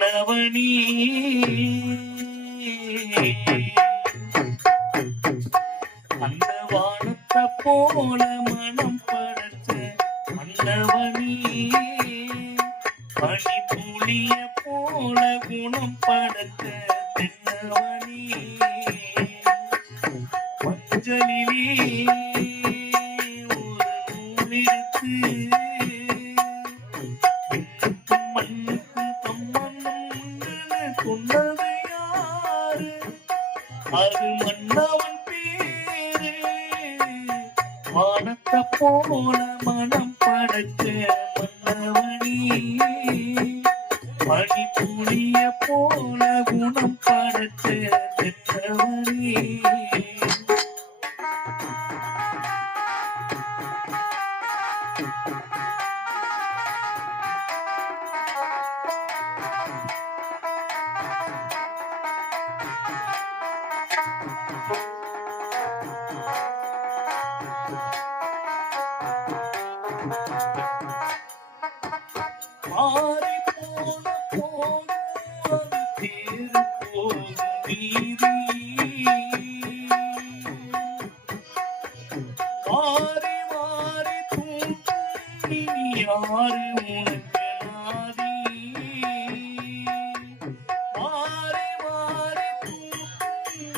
நவனி அந்த வானத்தை போல போல குணம் படுத்து பெற்றவரே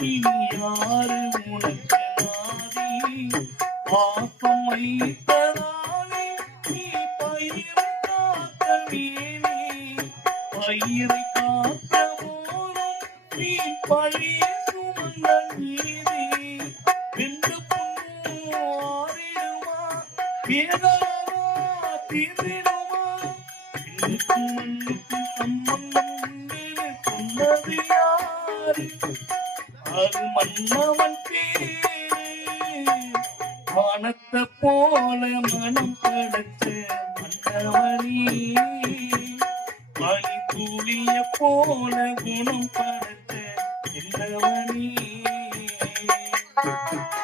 இனி யாரு? உனக்கு நாதி. பாப்பம் வைத்ததாலே நீ பயிரை பயிரை Thank you.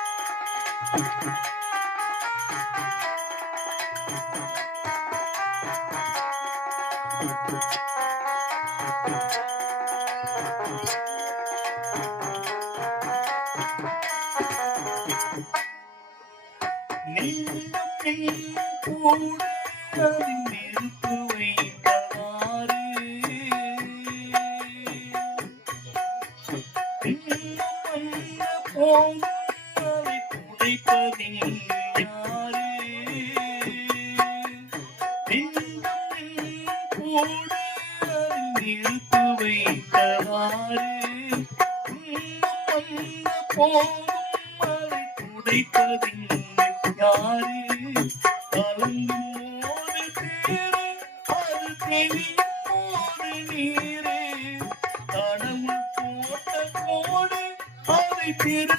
போதை துடைத்ததின் யாரு கலங்கும் போது பேரு அது தெரியும் போது நீரே கடவுள் போட்ட கோடு அதை திரு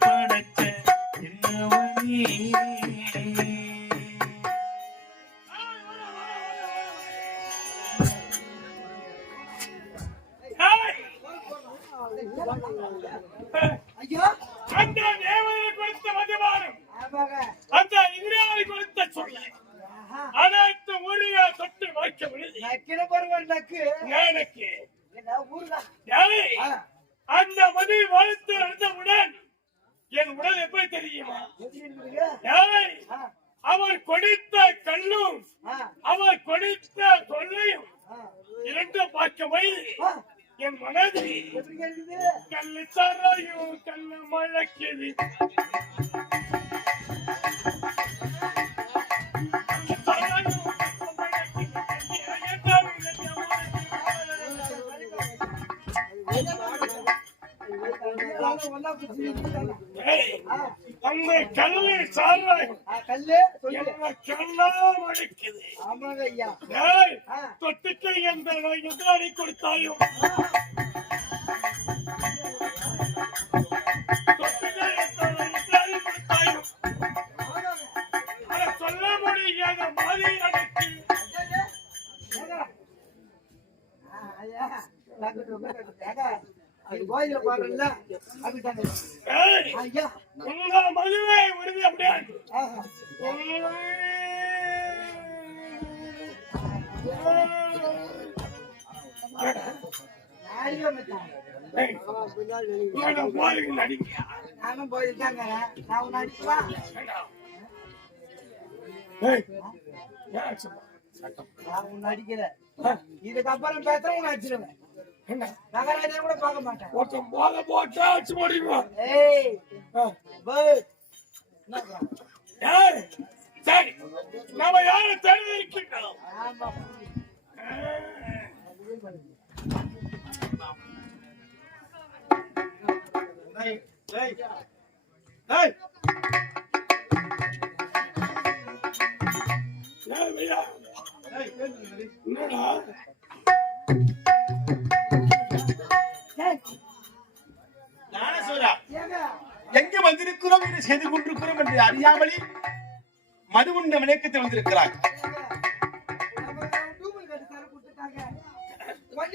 படைச்ச என்னவனே அந்த தேவனை கொடுத்த மதுபானம். அந்த இந்திராவை கொடுத்த சொல்ல அனைத்து முறையா தொட்டு வைக்க முடியும் நக்கின பருவம் நக்கு எனக்கு. அந்த கல்லு சால்வாய் கல்லு கல்லாம் அழைக்குது ஆமாங்க தொட்டுக்கு எந்த நோய் எதிராளி கொடுத்தாயும் கோயில்ல பாடுறல ஏய், ஐயா. உங்க மதுவை உறுதி அப்படியே? நானும் போயிருக்காங்க நான் உன்னை சும்மா? நான் உன்னை அடிக்கல. இதுக்கப்புறம் பேசுறேன் உன்னை அடிச்சிருவேன். என்ன? நகராஜா கூட பார்க்க மாட்டேன் ஒருத்தன் போதை போட்டா அடிச்சு போடுவான். ஏய் ஆ. பஸ் என்னப்பா? ஏய், சரி, நாம யாரை தேடி இருக்கின்றோம்? என்னடா? செய்து கொண்டிருக்கிறோம் என்று அறியாமலே மது உண்ட விளக்கத்தை வந்திருக்கிறார்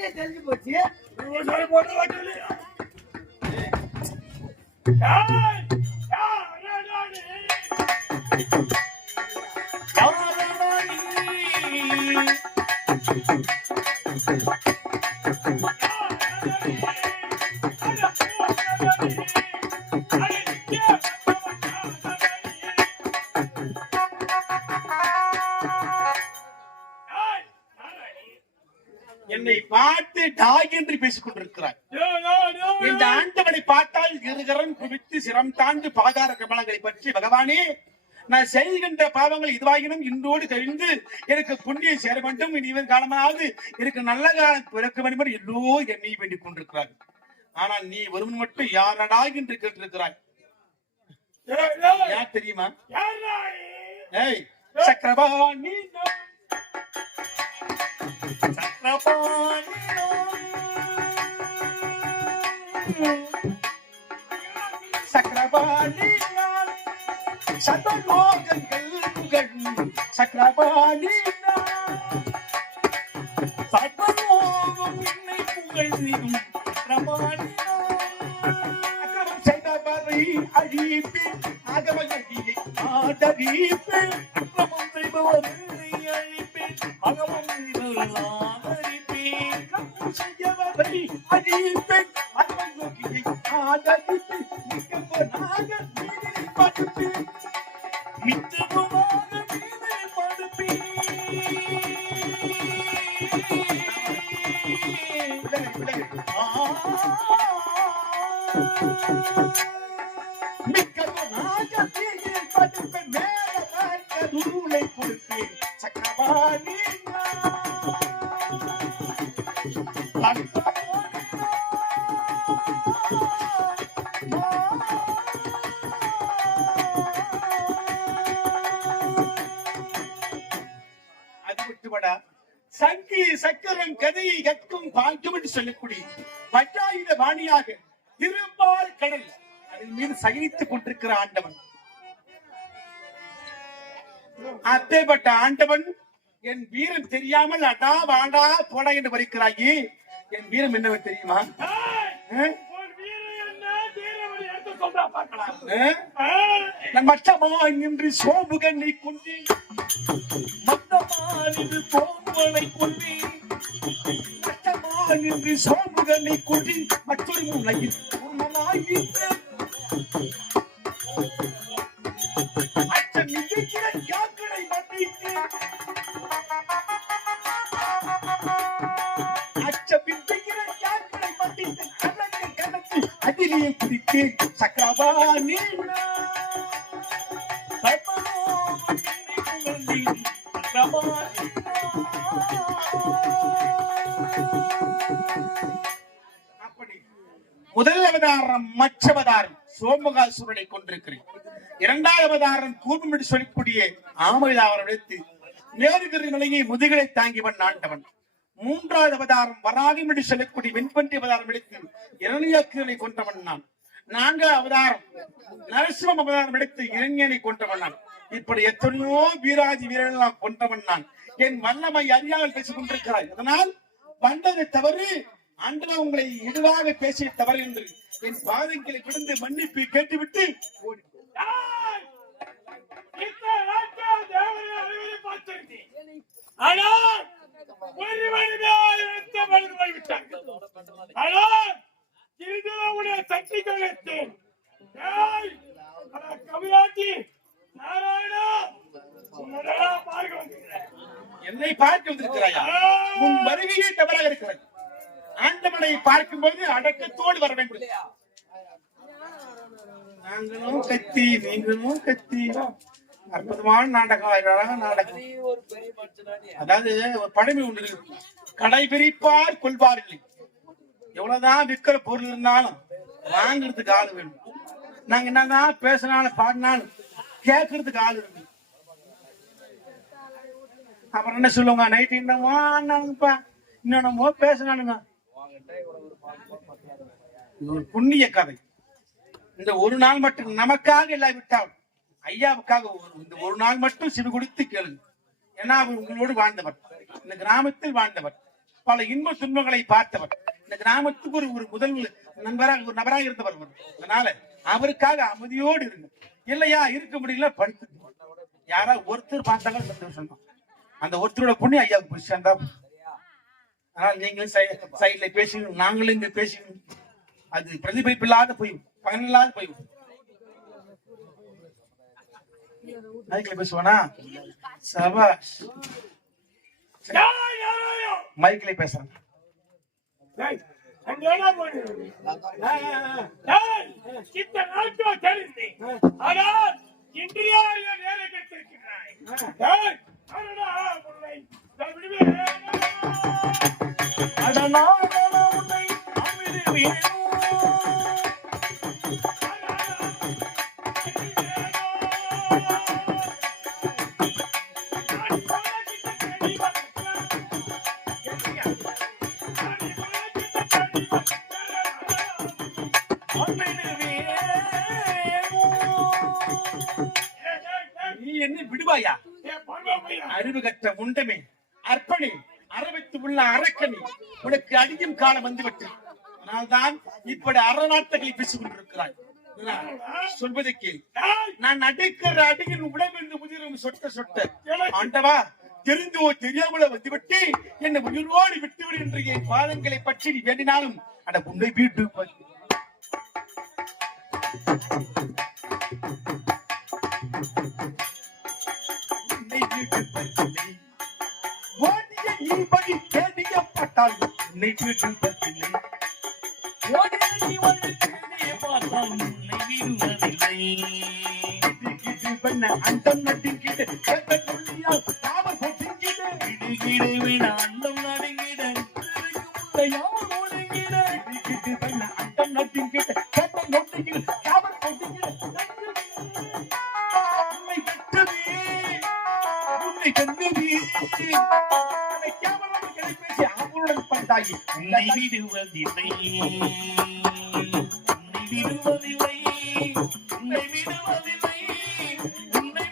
தெரிஞ்சு போச்சு போட்டு என்னை பார்த்து டாய் என்று பேசிக் கொண்டிருக்கிறார் இந்த ஆண்டவனை பார்த்தால் கிருகரன் குவித்து சிரம் தாண்டு பாதார கமலங்களை பற்றி பகவானே நான் செய்கின்ற பாவங்கள் இதுவாகினும் இன்றோடு தெரிந்து எனக்கு புண்ணியம் சேர வேண்டும். இனிவன் காலமாவது எனக்கு நல்ல காலம் பிறக்க வேண்டும் என்று எல்லோ என்னை வேண்டிக் கொண்டிருக்கிறார் ஆனால் நீ ஒருவன் மட்டும் யாரடா என்று கேட்டிருக்கிறாய். யார் தெரியுமா ஏய் சக்கரபாணி நான். சக்கரபாணி நான். சக்கரபாணி நான். சதலோகங்கள் புகழும் சக்கரபாணி நான். கதையை கற்கும் பாக்கியம் என்று சொல்லக்கூடிய பட்டாயுத வாணியாக திருப்பால் கடல் அதன் மீது சயனித்துக் கொண்டிருக்கிற ஆண்டவன். அப்பேற்பட்ட ஆண்டவன் என் வீரம் தெரியாமல் அடா வாண்டா போடா என்று வரிக்கிறாயே என் வீரம் என்னவென்று தெரியுமா? மட்டமா நின்று சோமுகனை கொண்டேன் மட்டமா நின்று சோமுகனை கொண்டேன் நின்று மற்றொரு கொண்டேன் மற்றொரு மூலையில் இரண்டாவது அவதாரம் என்று சொல்லக்கூடிய ஆமையாவரம் எடுத்து நேருகிற நிலையை முதுகலை தாங்கிவன் ஆண்டவன். மூன்றாவது அவதாரம் வராகம் என்று சொல்லக்கூடிய வெண்பன்றி அவதாரம் எடுத்து இரணியாக்குகளை கொண்டவன் நான். நான்காவது அவதாரம் நரசிம்ம அவதாரம் எடுத்து இளைஞனை கொண்டவன் நான். இப்படி எத்தனையோ வீராதி வீரர்கள் கொண்டவன் நான். என் வல்லமை அறியாமல் பேசிக் கொண்டிருக்கிறாய். அதனால் வந்ததை தவறு. அன்றா உங்களை இடுவாக பேசிய தவறு என்று என் பாதங்களை விழுந்து மன்னிப்பு கேட்டுவிட்டு ஓடி ஏய்! இத்தனை நாட்கள் தேவனை அறிவதை பார்த்திருந்தேன். ஆனால் போய்விட்டார்கள். ஆனால் சக்தி நாராயணா. என்னை பார்க்க வந்திருக்கிறாயா? உன் வருகையே தவறாக இருக்கிறது. ஆண்டவனை பார்க்கும்போது அடக்கத்தோடு வர வேண்டும். நாங்களும் கத்தி நீங்களும் கத்தி. அற்புதமான நாடகம் நாடகம். அதாவது ஒரு பழமை ஒன்று இருக்கு. கடை பிரிப்பார் கொள்வார் இல்லை எவ்வளவுதான் விற்கிற பொருள் இருந்தாலும் வாங்குறதுக்கு ஆள் வேணும். நாங்க என்னதான் பேசினாலும் பாடினாலும் கேட்கறதுக்கு ஆள் இருக்கு அப்புறம் என்ன சொல்லுவாங்க? நைட் என்னமோ ஆனாங்கப்பா இன்னமோ பேசினானுங்க ஒரு புண்ணிய கதை. இந்த ஒரு நாள் மட்டும் நமக்காக இல்லாவிட்டால் ஐயாவுக்காக ஒரு- இந்த ஒரு நாள் மட்டும் சிறு கொடுத்து கேளுங்க. ஏன்னா அவர் உங்களோடு வாழ்ந்தவர். இந்த கிராமத்தில் வாழ்ந்தவர். பல இன்ப துன்பங்களை பார்த்தவர். இந்த கிராமத்துக்கு ஒரு ஒரு முதல் நண்பராக ஒரு நபராக இருந்தவர் அவர். அதனால அவருக்காக அமைதியோடு இருங்க. இல்லையா? இருக்க முடியல படுத்து யாரா? ஒருத்தர் பார்த்தாலும் சந்தோஷம் அந்த ஒருத்தரோட புண்ணியம் ஐயாவுக்கு போய் சேர்ந்தா ஆனால் நீங்களும் சைட்ல பேசணும் நாங்களும் இங்க பேசணும் அது பிரதிபலிப்பு இல்லாத போய் பயனில்லாத போய் மைக்ல பேசுவானா சபாஷ் மைக்ல பேசுறேன் ஏய், அங்க என்ன ஆனால் வேலை கெட்டிருக்கிறாய். உன்னை நான் காலம் வந்துவிட்டது. அதனால்தான் இப்படி அறநாட்டங்களை பேசிக் கொண்டிருக்கிறாய் சொல்வதை கேள். நான் அடைக்கிற அடியில் உடம்பிருந்து முதிரும் சொட்ட சொட்ட. ஆண்டவா தெரிந்தோ தெரியாமல வந்துவிட்டு என்னை உயிரோடு விட்டுவிடு என்று என் பாதங்களை பற்றி நீ வேண்டினாலும் அந்த உன்னை வீட்டு உன்னை வீட்டு நீ படி தேடியப்பட்டால் உன்னை வீட்டு பற்றில்லை ஓடிய நீ வந்து தேடிய பார்த்தால் உன்னை இது பண்ண அவளுடன் பண்டாகி உன்னை விடுவதில்லை. உன்னை விடுவதில்லை. உன்னை விடுவதில்லை. உன்னை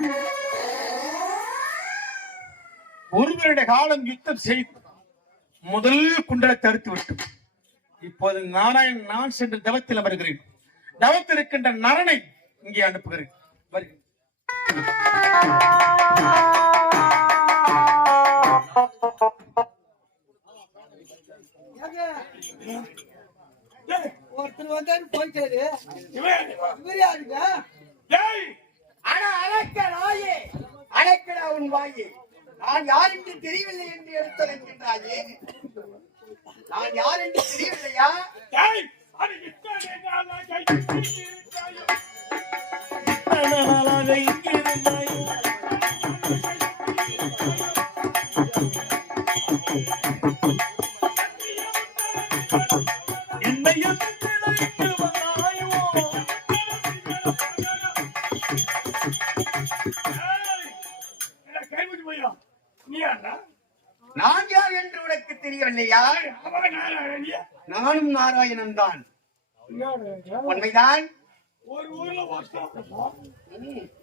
விடுவதில்லை. ஒரு வருட காலம் யுத்தம் செய்து முதல் குண்டலை தடுத்து விட்டோம் இப்போது நாராயண் நான் சென்று தவத்தில் அமர்கிறேன் தவத்தில் இருக்கின்ற நரனை இங்கே அனுப்புகிறேன் வருகிறேன் ஒருத்தர் வந்தாரு போயிட்டாரு இவர் யாருங்க ஏய், அழைக்க நாயே அழைக்கடா உன் வாயே நான் யார் என்று தெரியவில்லை என்று எடுத்துரைக்கின்றாயே நான் யார் என்று தெரியவில்லையா? ஏய், அவன் நாராயணனியா நானும் நாராயணன் தான் உண்மைதான் ஒரு ஊர்ல யாரு?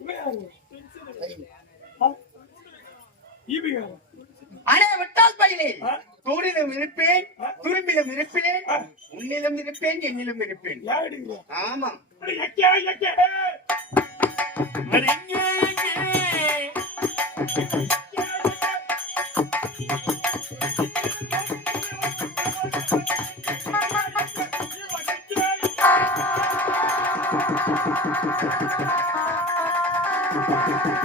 யாரு? அடே விட்டால் பயிலே? தூணிலும் இருப்பேன் துரும்பிலும் இருப்பேன் உன்னிலும் இருப்பேன் என்னிலும் இருப்பேன் யாரு இவன்? ஆமாம் அட,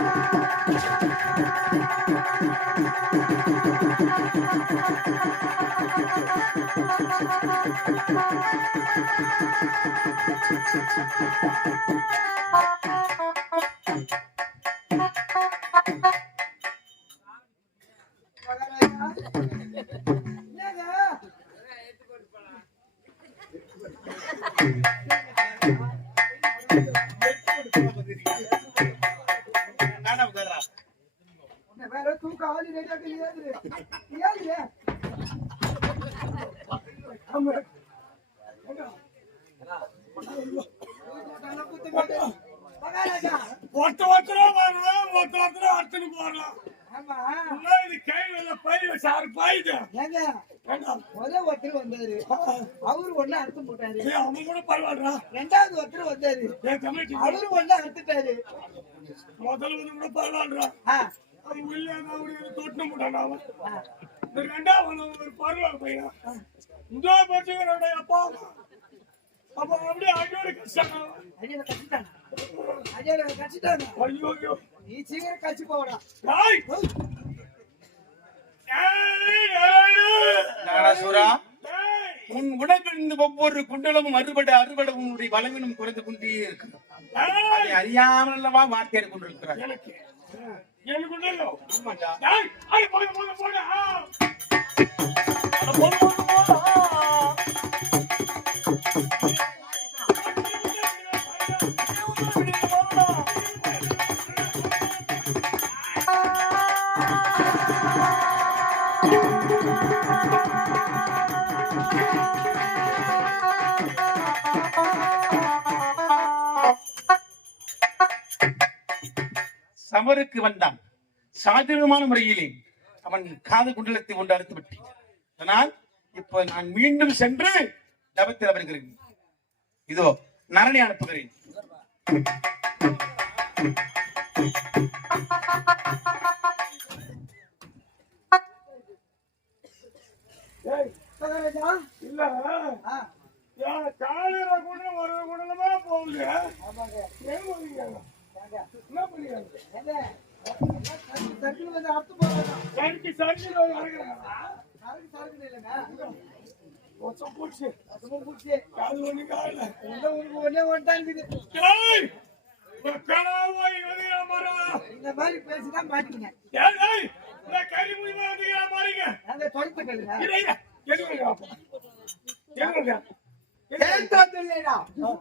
எக்கே, வந்தாரு அவரு ஒண்ணு அறுத்து போட்டாரு ஏய், அவன் கூட பரவாயில்லடா. ரெண்டாவது ஒருத்தர் வந்தாரு ஏய், கமிட்டி, அவரு ஒண்ணு அறுத்துட்டாரு முதல்ல வந்து கூட பரவாயில்லடா. ஆ, அவன் ஒரு இது தொட்டுன முட்டான்டா அவன். ரெண்டாவது ஒரு பரவாயில்ல பையன். இந்த பச்சைக்காரனுடைய அப்பா. அப்ப அப்படியே அடியோட கஷ்டம் அடியில கட்டிட்டாங்க அடியில கட்டிட்டாங்க ஐயோ ஐயோ நீ சீக்கிரம் கட்சி போடா ஏய்! ஏய், ஏய்! நாராசுரா! உன் உடம்பிலிருந்து ஒவ்வொரு குண்டலமும் அறுபட அறுபட உன்னுடைய பலவீனம் குறைந்து கொண்டே இருக்கு ஏய்! அதை அறியாமல் அல்லவா வார்த்தையாடி கொண்டிருக்கிறார் எனக்கு. எனக்கு ஆமாண்டா. ஏய், ஐய், போங்க சமருக்கு வந்தான். சாதகமான முறையிலே அவன் காது குண்டலத்தை கொண்டு அறுத்து விட்டேன். அதனால் இப்ப நான் மீண்டும் சென்று தவத்தில் வருகிறேன். இதோ நரனை அனுப்புகிறேன். இல்ல. காலையில கூட ஒரு குடலமா போகுது ஆமாங்க. ஏன் போறீங்க? ஏங்க, என்ன பண்ணீங்க ஏங்க, சருக்கு- சருக்குன்னு வந்து அறுத்து போடுறாங்க ஒண்ணு ஒண்ணே ஒன்றான் இந்த மாதிரி பேசிதான் மாட்டீங்க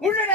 உன்னுடைய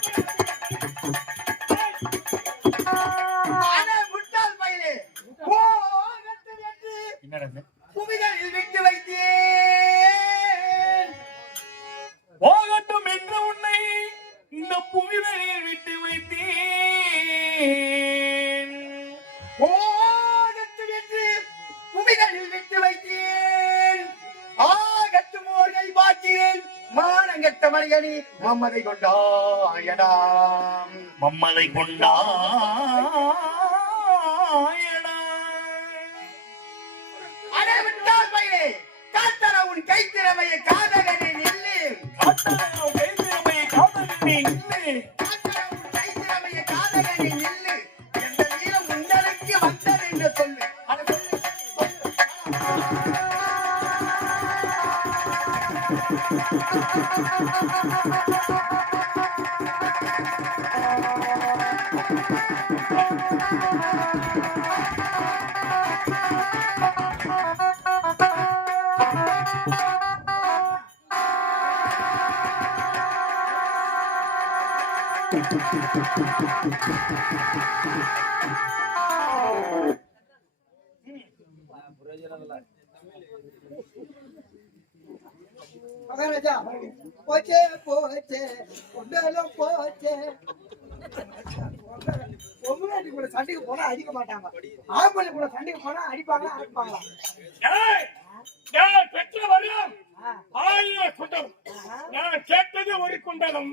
மம்மதை கொண்டாயடாம் மம்மதை கொண்டாயடா விட்டால் பையலே காத்தர உன் கைத்திறமையை காதகனே நில்லு. காத்தலையாம் கைதிறமையை காதலினே இல்லை. மகாராஜா போச்சே போச்சே போச்சே பொம்முனாட்டி கூட சண்டைக்கு போனா அடிக்க மாட்டாங்க ஆம்பளை கூட சண்டைக்கு போனா அடிப்பாங்க அடிப்பாங்களா நான் பெற்ற வரம் ஆயிரம் குண்டலம் ஆ, நான் கேட்டது ஒரு குண்டலம்.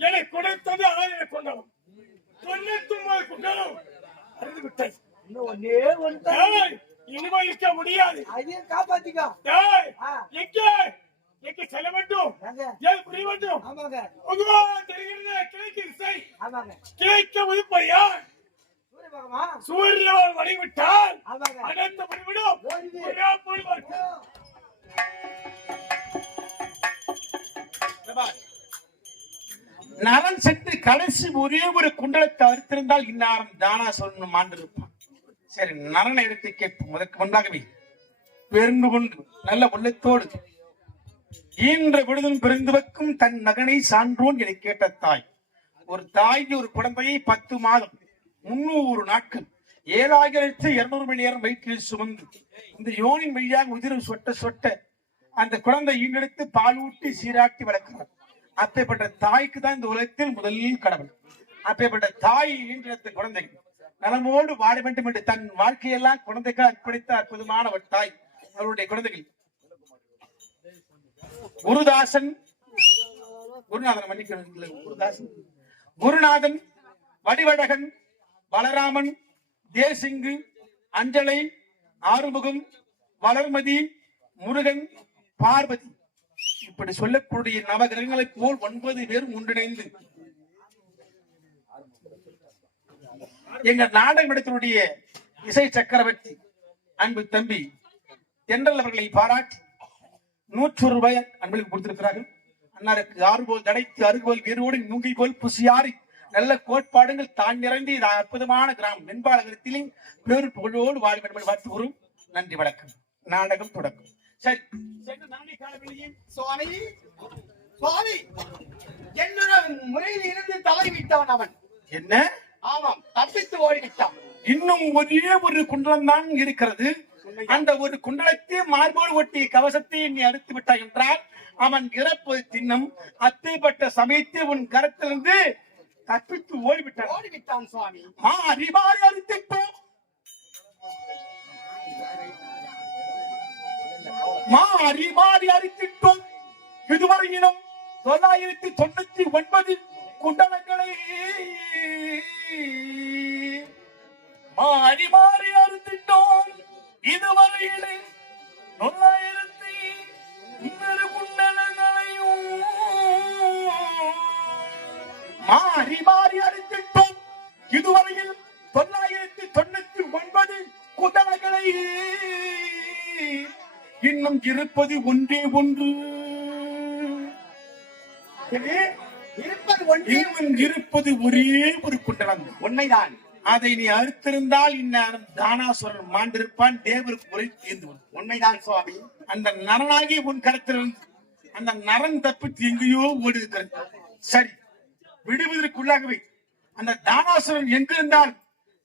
எனக்கு கொடுத்தது ஆயிரம் குண்டலம். தொண்ணூத்தி ஒன்பது குண்டலம் அறிந்து விட்டது இன்னும் ஒன்னே ஒன்று ஏய், இனிமே இருக்க முடியாது. அதையும் காப்பாத்திக்கோ. எங்கே? எங்கே செல்ல வேண்டும்? ஏன் புரிய வேண்டும். ஆமாங்க. பொதுவா தெரிகிறது கிழக்கு திசை. ஆமாங்க. கிழக்கு பகமா சூரியன் வழிவிட்டால் முடிவிடும் ஓடுது. ஒரே பொழுது நரன் சென்று கடைசி ஒரே ஒரு குண்டலத்தை அறுத்திருந்தால் இந்நேரம் தானா சொல்லணும் மாண்டிருப்பான் சரி நரனை எடுத்து கேட்போம். அதற்கு முன்னாகவே பெருந்து கொண்டு நல்ல உள்ளத்தோடு ஈன்ற விடுதல் பிறந்துவக்கும் தன் மகனை சான்றோன் என கேட்ட தாய். ஒரு தாய்க்கு ஒரு குழந்தையை பத்து மாதம் முன்னூறு நாட்கள் ஏழாயிரத்து இருநூறு மணி நேரம் வயிற்றில் சுமந்து இந்த யோனின் வழியாக உதிரம் சொட்ட சொட்ட அந்த குழந்தை ஈன்றெடுத்து பால் ஊட்டி சீராட்டி வளர்க்கிறார் அப்பேற்பட்ட தாய்க்கு தான் இந்த உலகத்தில் முதல் கடவுள். அப்பேற்பட்ட தாய் ஈன்றெடுத்த குழந்தை நலமோடு வாழ வேண்டும் என்று தன் வாழ்க்கையெல்லாம் குழந்தைக்கு அர்ப்பணித்த அற்புதமான ஒரு தாய் அவருடைய குழந்தைகள். குருதாசன் குருநாதன் மன்னிக்கணும் குருதாசன். குருநாதன் வடிவடகன் பலராமன் தேசிங்கு அஞ்சலை ஆறுமுகம் வளர்மதி முருகன் பார்வதி. இப்படி சொல்லக்கூடிய நவகிரகங்களைப் போல் ஒன்பது பேரும் ஒன்றிணைந்து. எங்க நாடகத்தினுடைய இசை சக்கரவர்த்தி அன்பு தம்பி தென்றல் அவர்களை பாராட்டி நூற்று ரூபாய் அன்பளுக்கு கொடுத்திருக்கிறார்கள். அன்னாருக்கு ஆறுபோல் தடைத்து அருகோல் வேரோடு நுங்கி போல் புசியாரி நல்ல கோட்பாடுகள் தான் நிறைந்த இது அற்புதமான கிராமம். வெண்பாளகத்திலும் பேரு புகழோடு வாழ வாழ்த்துகிறோம் நன்றி வணக்கம். நாடகம் தொடக்கம். சரி. சென்று நன்றி காணவில்லையே. சுவாமி. சுவாமி. என்னுடன் முறையில் இருந்து தவறிவிட்டவன் அவன். என்ன? ஆமாம் தப்பித்து ஓடிவிட்டான். இன்னும் ஒரே ஒரு குண்டலம் தான் இருக்கிறது அந்த ஒரு குண்டலத்தை மார்போடு ஒட்டிய கவசத்தை நீ அறுத்து விட்டாய் என்றால் அவன் இறப்பது தின்னும் அத்தைப்பட்ட சமயத்தை உன் கரத்திலிருந்து தப்பித்து ஓடிவிட்டான். ஓடிவிட்டான் சுவாமி. மாறி மாறி அறுத்திட்டோம் மாறி மாறி அறுத்திட்டோம் இதுவரையிலும் தொள்ளாயிரத்தி தொண்ணூத்தி ஒன்பது குண்டலங்களை மாறி மாறி அறுத்திட்டோம் இதுவரையிலே தொள்ளாயிரத்தி இன்னொரு குண்டலங்களையும் மாறி மாறி அறுத்திட்டோம் இன்னும் இருப்பது ஒன்றே ஒன்று. இருப்பது ஒன்றே இன்னும் இருப்பது ஒரே ஒரு குண்டலம். உண்மைதான். அதை நீ அறுத்திருந்தால் இந்நேரம் தானாசுரன் மாண்டிருப்பான் தேவருக்கு முறை தீர்ந்து. உண்மைதான் சுவாமி. அந்த நரனாகி உன் கருத்திலிருந்து அந்த நரன் தப்பித்து எங்கேயோ ஓடி இருக்கிறது சரி விடுவதற்குள்ளாகவே அந்த தானாசுரன் எங்கிருந்தால்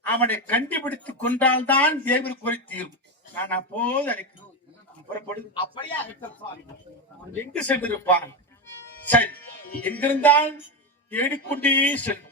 அவனை கண்டுபிடித்து கொண்டால்தான் தேவர் குறை தீரும். நான் அப்போது அழைக்கிறேன். புறப்படும். அப்படியே அழைத்தோம் சுவாமி எங்கு சென்றிருப்பான். சரி எங்கிருந்தால் தேடிக்கொண்டே செல்லும்.